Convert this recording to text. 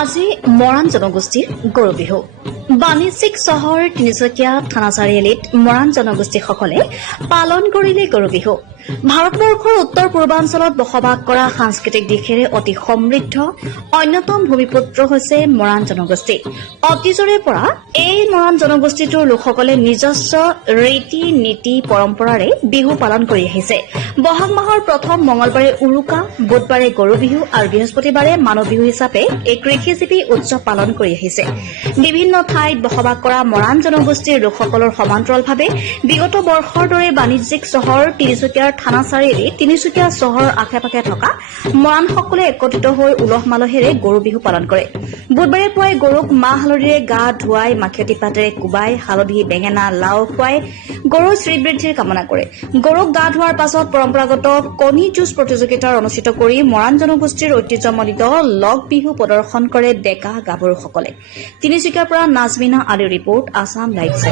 আজি মৰাণ জনগোষ্ঠীৰ গৰু বিহু। বাণিজ্যিক চহৰ তিনিচুকীয়া থানা চাৰিআলিত মৰাণ জনগোষ্ঠীসকলে পালন কৰিলে গৰু বিহু। ভাৰতবৰ্ষৰ উত্তৰ পূৰ্বাঞ্চলত বসবাস কৰা সাংস্কৃতিক দিশেৰে অতি সমৃদ্ধ অন্যতম ভূমিপুত্ৰ হৈছে মৰাণ জনগোষ্ঠী। অতীজৰে পৰা এই মৰাণ জনগোষ্ঠীটোৰ লোকসকলে নিজস্ব ৰীতি নীতি পৰম্পৰাৰে বিহু পালন কৰি আহিছে। বহাগ মাহৰ প্ৰথম মঙলবাৰে উৰুকা, বুধবাৰে গৰু বিহু আৰু বৃহস্পতিবাৰে মানুহ বিহু হিচাপে এই কৃষিজীৱী উৎসৱ পালন কৰি আহিছে। বিভিন্ন ঠাইত বসবাস কৰা মৰাণ জনগোষ্ঠীৰ লোকসকলৰ সমান্তৰালভাৱে বিগত বৰ্ষৰ দৰে বাণিজ্যিক চহৰ তিনিচুকীয়াৰ থানা চাৰিআলি তিনিচুকীয়া চহৰৰ আশে পাশে থকা মৰাণসকলে একত্ৰিত হৈ উলহ মালহেৰে গৰু বিহু পালন কৰে। বুধবাৰে পুৱাই গৰুক মাহ হালধিৰে গা ধুৱাই মাখিয়তী পাতেৰে কোবাই হালধি, বেঙেনা, লাও খুৱাই গৰুৰ শ্ৰীবৃদ্ধিৰ কামনা কৰে। গৰুক গা ধোৱাৰ পাছত পৰম্পৰাগত কণী যুঁজ প্ৰতিযোগিতা অনুষ্ঠিত কৰি মৰাণ জনগোষ্ঠীৰ ঐতিহ্যমণ্ডিত লগ বিহু প্ৰদৰ্শন কৰে ডেকা গাভৰুসকলে। তিনিচুকীয়াৰ পৰা নাজমিনা আলীৰ ৰিপৰ্ট, আছাম লাইভ 7।